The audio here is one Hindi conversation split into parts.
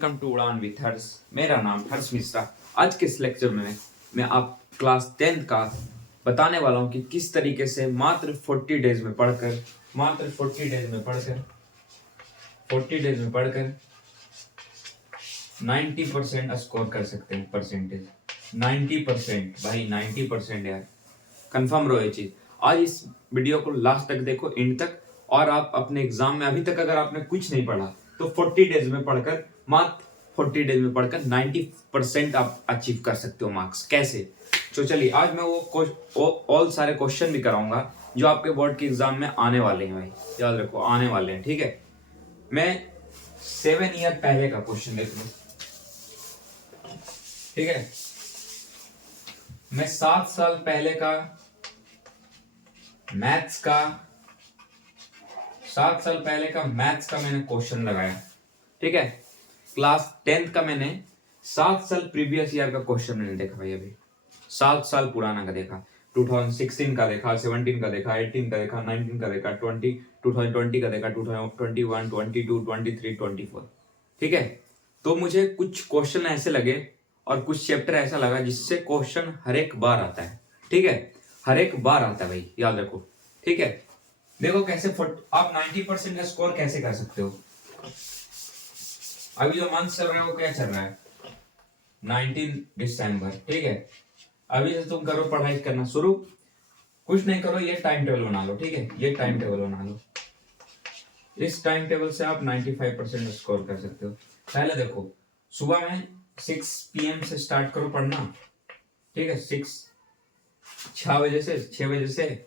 वेलकम टू उड़ान विथ हर्ष। मेरा नाम हर्ष मिश्रा। आज के इस लेक्चर में मैं आप क्लास 10th का बताने वाला हूं कि किस तरीके से मात्र 40 डेज में पढ़कर 90% स्कोर कर सकते हैं। परसेंटेज 90%, भाई 90% यार, कंफर्म रहो ये चीज। आज इस वीडियो को लास्ट तक देखो, एंड तक, और आप अपने एग्जाम में अभी तक अगर आपने कुछ नहीं पढ़ा तो 40 डेज में पढ़कर मात्र 40 डेज में पढ़कर 90% आप अचीव कर सकते हो मार्क्स। कैसे? तो चलिए, आज मैं वो ऑल सारे क्वेश्चन भी कराऊंगा जो आपके बोर्ड के एग्जाम में आने वाले हैं। भाई याद रखो, आने वाले हैं, ठीक है। मैं 7 ईयर पहले का क्वेश्चन देख लूं, ठीक है। मैं 7 साल पहले का मैथ्स का 7 साल पहले का मैथ्स का मैंने क्वेश्चन लगाया, ठीक है। क्लास 10th का मैंने 7 साल प्रीवियस ईयर का क्वेश्चन मैंने देखा भाई, अभी 7 साल पुराना का देखा। 2016 का देखा, 17 का देखा, 18 का देखा, 19 का देखा, 2020 का देखा, 2021, 22, 23, 24, ठीक है। तो मुझे कुछ क्वेश्चन ऐसे लगे और कुछ चैप्टर ऐसा लगा जिससे क्वेश्चन हर एक बार आता है, ठीक है। हर एक बार आता है भाई, याद रखो, ठीक है। देखो कैसे आप 90% का स्कोर कैसे कर सकते हो। अभी जो मंथ चल रहा है वो क्या चल रहा है, 19 दिसंबर, ठीक है। अभी से तुम करो पढ़ाई करना शुरू, कुछ नहीं करो, ये टाइम टेबल बना लो, ठीक है। ये टाइम टेबल बना लो, इस टाइम टेबल से आप 95% स्कोर कर सकते हो। पहले देखो, सुबह में 6 PM से स्टार्ट करो पढ़ना, ठीक है। 6 बजे से 6 बजे से,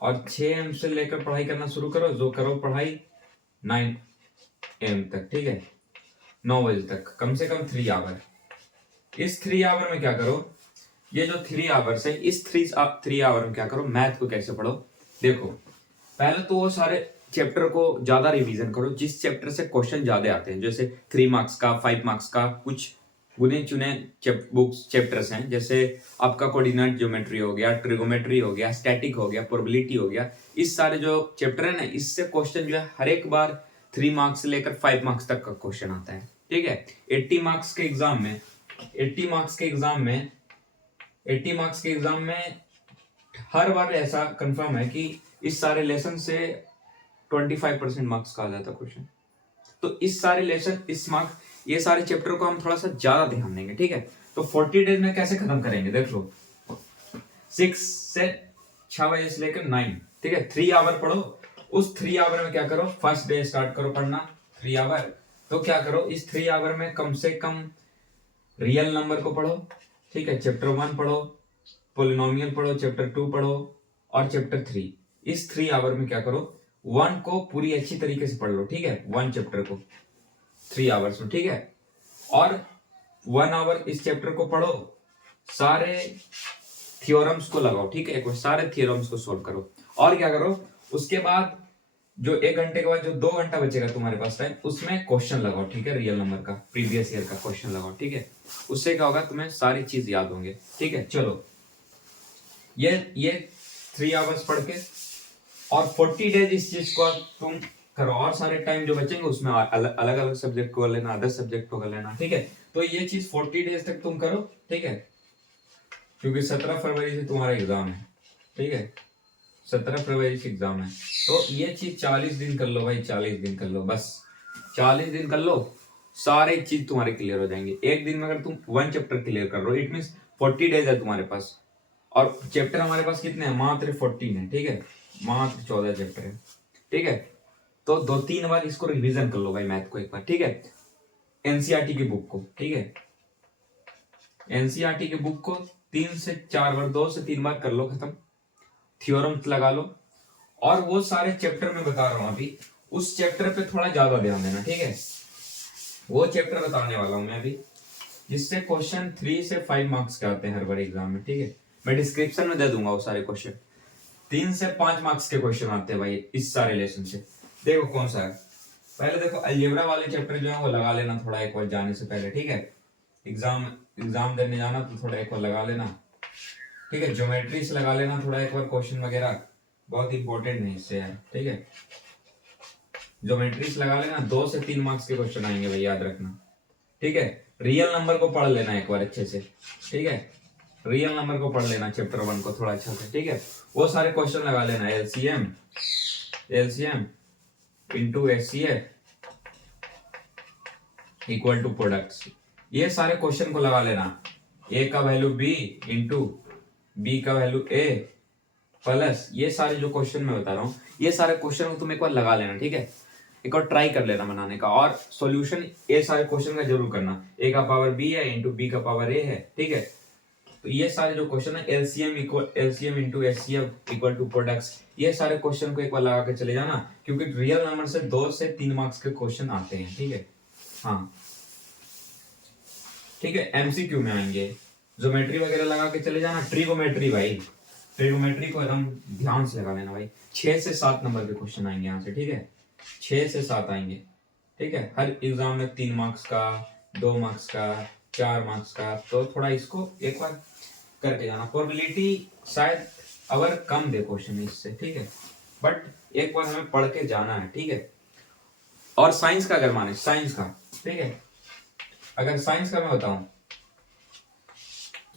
और 6 AM से लेकर पढ़ाई करना शुरू करो। जो करो पढ़ाई 9 AM तक, ठीक है। 9 बजे तक कम से कम 3 आवर। इस 3 आवर में क्या करो, ये जो 3 आवर्स है, इस 3 आवर में क्या करो, मैथ को कैसे पढ़ो। देखो, पहले तो वो सारे चैप्टर को ज्यादा रिवीजन करो जिस चैप्टर से क्वेश्चन ज्यादा आते हैं। जैसे 3 मार्क्स का, 5 मार्क्स का, कुछ गुने चुने बुक्स चैप्टर्स हैं। जैसे आपका कोऑर्डिनेट ज्योमेट्री हो गया, ट्रिगोमेट्री हो गया, स्टैटिक हो गया, प्रोबेबिलिटी हो गया। इस सारे जो चैप्टर है ना, इससे क्वेश्चन जो है हर एक बार 3 मार्क्स से लेकर 5 मार्क्स तक का क्वेश्चन आता है, ठीक है। 80 मार्क्स के एग्जाम में 80 मार्क्स के एग्जाम में हर बार ऐसा कंफर्म है कि इस सारे लेसन से 25% मार्क्स का आ जाता क्वेश्चन। तो इस सारे लेसन, ये सारे चैप्टर को हम थोड़ा सा ज्यादा ध्यान देंगे, ठीक है। तो 40 डेज में कैसे खत्म करेंगे, देख लो। 6 बजे से लेकर 9, ठीक है। 3 आवर पढ़ो। उस 3 आवर में क्या करो, फर्स्ट डे स्टार्ट करो पढ़ना 3 आवर। तो क्या करो, इस 3 आवर में कम से कम रियल नंबर को पढ़ो, ठीक है। चैप्टर 1 पढ़ो, पोलिनोमियल पढ़ो, चैप्टर 2 पढ़ो, और चैप्टर 3। इस 3 आवर में क्या करो, 1 को पूरी अच्छी तरीके से पढ़ लो, ठीक है। 1 चैप्टर को 3 आवर्स में, ठीक है। और 1 आवर इस चैप्टर को पढ़ो, सारे थ्योरम्स को लगाओ, ठीक है। एक बार सारे थ्योरम्स को सोल्व करो। और क्या करो, उसके बाद जो 1 घंटे के बाद जो 2 घंटा बचेगा तुम्हारे पास टाइम, उसमें क्वेश्चन लगाओ, ठीक है। रियल नंबर का, प्रीवियस ईयर का क्वेश्चन लगाओ, ठीक है। उससे क्या होगा, तुम्हें सारी चीज याद होंगे, ठीक है। चलो, ये 3 आवर्स पढ़ के और 40 डेज इस चीज को तुम करो, और सारे टाइम जो बचेंगे उसमें अलग अलग सब्जेक्ट को कर लेना, अदर सब्जेक्ट को कर लेना, ठीक है। तो ये चीज 40 डेज तक तुम करो, ठीक है। क्योंकि 17 फरवरी से तुम्हारा एग्जाम है, ठीक है। 17 फरवरी से एग्जाम है, तो ये चीज 40 दिन कर लो भाई, 40 दिन कर लो, बस 40 दिन कर लो, सारे चीज तुम्हारे क्लियर हो जाएंगे। एक दिन में अगर तुम 1 चैप्टर क्लियर कर लो, इट मीन 40 डेज है तुम्हारे पास। और चैप्टर हमारे पास कितने हैं, मात्र 14 है, ठीक है। मात्र 14 चैप्टर है, ठीक है। तो 2-3 बार इसको रिवीजन कर लो भाई, मैथ को एक बार, ठीक है। एनसीईआरटी की बुक को, ठीक है। एनसीईआरटी की बुक को 3 से 4 बार, 2 से 3 बार कर लो खत्म। थ्योरम लगा लो, और वो सारे चैप्टर में बता रहा हूं अभी, उस चैप्टर पे थोड़ा ज्यादा ध्यान देना, ठीक है। वो चैप्टर बताने वाला हूं मैं अभी, जिससे क्वेश्चन 3 से 5 मार्क्स के आते हैं हर बार एग्जाम में, ठीक है। मैं डिस्क्रिप्शन में दे दूंगा वो सारे क्वेश्चन। 3 से 5 मार्क्स के क्वेश्चन आते हैं भाई इस सारे लेसन से। देखो कौन सा है, पहले देखो अलजेब्रा वाले चैप्टर जो है वो लगा लेना थोड़ा एक बार जाने से पहले, ठीक है। एग्जाम देने जाना तो थोड़ा एक बार लगा लेना, ठीक है। ज्योमेट्री से लगा लेना थोड़ा एक बार क्वेश्चन वगैरह, बहुत इंपॉर्टेंट है इससे यार, ठीक है। ज्योमेट्रीज लगा लेना, 2 से 3 मार्क्स के क्वेश्चन आएंगे भाई, याद रखना, ठीक है। रियल नंबर को पढ़ लेना एक बार अच्छे से, ठीक है। रियल नंबर को पढ़ लेना चैप्टर 1 को थोड़ा अच्छा से, ठीक है। वो सारे क्वेश्चन लगा लेना, LCM into HCF equal to products, ये सारे क्वेश्चन को लगा लेना। ए का वैल्यू बी इंटू बी का वैल्यू ए प्लस, ये सारे जो क्वेश्चन मैं बता रहा हूँ, ये सारे क्वेश्चन को तुम एक बार लगा लेना, ठीक है। एक बार ट्राई कर लेना बनाने का, और सॉल्यूशन ये सारे क्वेश्चन का जरूर करना। ए का पावर बी है इंटू बी का पावर ए है, ठीक है। तो ये सारे जो क्वेश्चन है LCM into HCF equal to products, ये सारे क्वेश्चन को एक बार लगा के चले जाना, क्योंकि रियल नंबर से 2 से 3 मार्क्स के क्वेश्चन आते हैं, ठीक है। हाँ ठीक है, एमसीक्यू में आएंगे, ज्योमेट्री वगैरह लगा के चले जाना। ट्रिगोमेट्री भाई, ट्रिगोमेट्री को एकदम ध्यान से लगा लेना भाई, 6 से 7 नंबर के क्वेश्चन आएंगे यहाँ से, ठीक है। 6 से 7 आएंगे, ठीक है। हर एग्जाम में 3 मार्क्स का, 2 मार्क्स का, 4 मार्क्स का, तो थोड़ा इसको एक बार करके जाना। प्रोबेबिलिटी शायद अगर कम दे क्वेश्चन इससे, ठीक है, बट एक बार हमें पढ़ के जाना है, ठीक है। और साइंस का अगर माने, साइंस का, ठीक है, अगर साइंस का मैं बताऊं,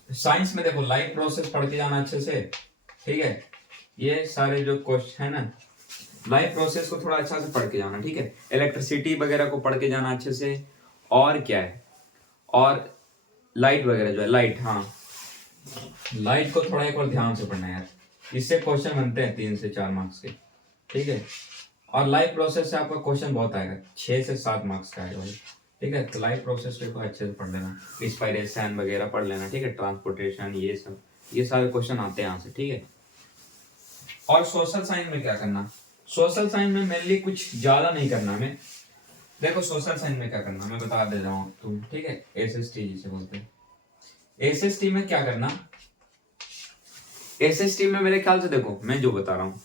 साइंस में देखो लाइफ प्रोसेस पढ़ के जाना अच्छे से, ठीक है। ये सारे जो क्वेश्चन है ना, लाइफ प्रोसेस को थोड़ा अच्छा से पढ़ के जाना, ठीक है। इलेक्ट्रिसिटी वगैरह को पढ़ के जाना अच्छे से। और क्या है, और लाइट वगैरह जो है, लाइट, हाँ लाइट को थोड़ा एक और ध्यान से पढ़ना है यार, इससे क्वेश्चन बनते हैं 3 से 4 मार्क्स के, ठीक है। और लाइफ प्रोसेस से आपका क्वेश्चन बहुत आएगा, 6 से 7 मार्क्स का आएगा भाई, ठीक है। तो लाइफ प्रोसेस को अच्छे से पढ़ लेना, रिस्पायरेशन वगैरह पढ़ लेना, ठीक है। ट्रांसपोर्टेशन, ये सब, ये सारे क्वेश्चन आते हैं यहाँ से, ठीक है। और सोशल साइंस में क्या करना, सोशल साइंस में मेनली कुछ ज्यादा नहीं करना हमें। देखो सोशल साइंस में क्या करना मैं बता दे रहा हूँ तुम, ठीक है। एसएसटी जिसे बोलते हैं, एसएसटी में क्या करना, एसएसटी में मेरे ख्याल से, देखो मैं जो बता रहा हूँ,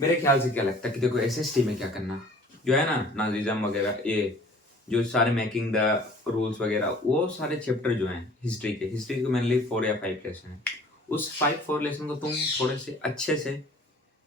मेरे ख्याल से क्या लगता है कि देखो एसएसटी में क्या करना, जो है ना नाजिज्म वगैरह, ये जो सारे मेकिंग द रूल्स वगैरह, वो सारे चैप्टर जो हैं हिस्ट्री के मेनली 4 या 5 लेसन है, उस 5-4 लेसन को तुम थोड़े से अच्छे से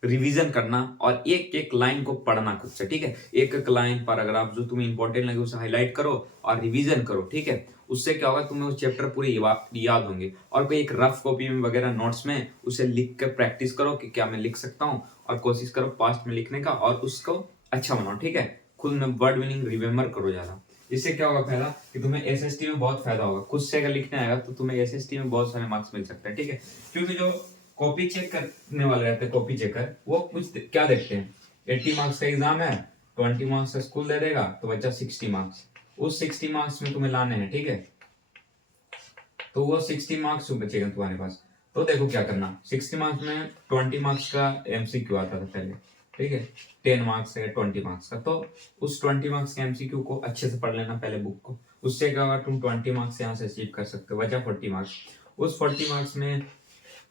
रिवीजन करना, और एक एक लाइन को पढ़ना खुद से, ठीक है। एक एक लाइन, पैराग्राफ जो तुम्हें इंपॉर्टेंट लगे उसे हाईलाइट करो और रिवीजन करो, ठीक है। उससे क्या होगा, तुम्हें उस चैप्टर पूरे याद होंगे। और कोई एक रफ कॉपी में वगैरह नोट्स में उसे लिख कर प्रैक्टिस करो कि क्या मैं लिख सकता हूँ, और कोशिश करो पास्ट में लिखने का, और उसको अच्छा बनाओ, ठीक है। खुद में वर्ड मीनिंग रिमेम्बर करो ज्यादा। इससे क्या होगा फायदा, कि तुम्हें एसएसटी में बहुत फायदा होगा। खुद से अगर लिखने आएगा तो तुम्हें एसएसटी में बहुत सारे मार्क्स मिल सकते हैं, ठीक है। क्योंकि जो कॉपी चेक करने वाले रहते हैं, कॉपी चेकर, वो कुछ क्या देखते हैं, 80 मार्क्स का एग्जाम है, 20 मार्क्स का स्कूल दे देगा, तो बच्चा 60 मार्क्स, उस 60 मार्क्स में तुम्हें लाने हैं, ठीक है। तो वो 60 मार्क्स बचेगा तुम्हारे पास। तो देखो क्या करना, 60 मार्क्स में 20 मार्क्स का एमसीक्यू आता था पहले, ठीक है। 10 मार्क्स है 20 मार्क्स का, तो उस 20 मार्क्स के एमसीक्यू को अच्छे से पढ़ लेना पहले बुक को। उससे क्या होगा, तुम 20 मार्क्स यहाँ से अचीव कर सकते हो, बचा 40 मार्क्स। उस 40 मार्क्स में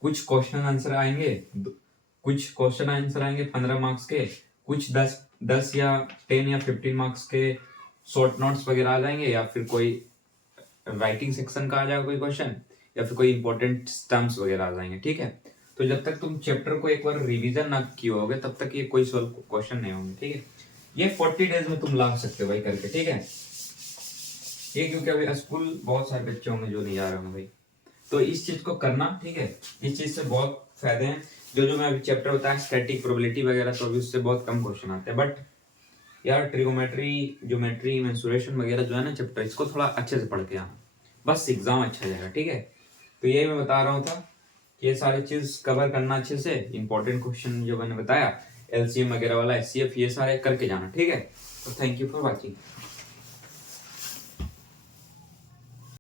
कुछ क्वेश्चन आंसर आएंगे, कुछ क्वेश्चन आंसर आएंगे 15 मार्क्स के, कुछ 10 या 10 या 15 मार्क्स के शॉर्ट नोट्स वगैरह आ जाएंगे, या फिर कोई राइटिंग सेक्शन का आ जाएगा कोई क्वेश्चन, या फिर कोई इंपॉर्टेंट स्टम्प्स वगैरह आ जाएंगे, ठीक है। तो जब तक तुम चैप्टर को एक बार रिवीजन ना किए होगे तब तक ये कोई सॉल्व क्वेश्चन नहीं होंगे, ठीक है। ये 40 डेज में तुम ला सकते हो भाई करके, ठीक है। ये क्योंकि अभी स्कूल बहुत सारे बच्चे होंगे जो नहीं आ रहे होंगे भाई, तो इस चीज को करना, ठीक है। इस चीज से बहुत फायदे हैं। जो मैं अभी चैप्टर बताया स्टैटिक प्रोबेबिलिटी वगैरह, तो अभी उससे बहुत कम क्वेश्चन आते हैं, बट यार ट्रिगोमेट्री, ज्योमेट्री, मेंसुरेशन वगैरह जो है ना चैप्टर, इसको थोड़ा अच्छे से पढ़ के आना, बस एग्जाम अच्छा जाएगा, ठीक है। तो यही मैं बता रहा हूँ था, ये सारी चीज कवर करना अच्छे से। इंपॉर्टेंट क्वेश्चन जो मैंने बताया, एलसीएम वगैरह वाला, एचसीएफ, ये सारे करके जाना, ठीक है। तो थैंक यू फॉर वॉचिंग।